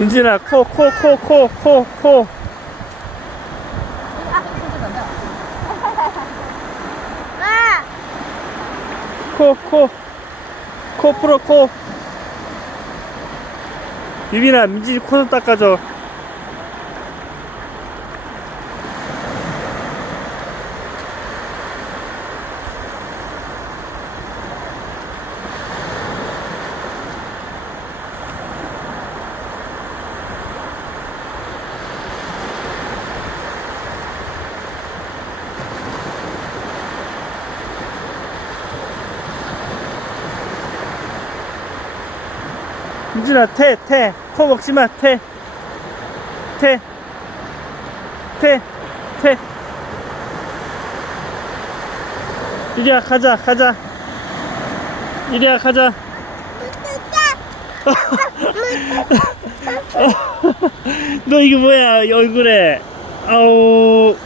은진아, 코. 코 풀어, 코. 유빈아, 민진이 코 좀 닦아줘. 민진아, 코 먹지 마, 태. 이리야, 가자. 이리야, 가자. 너 이거 뭐야, 얼굴에. 아우.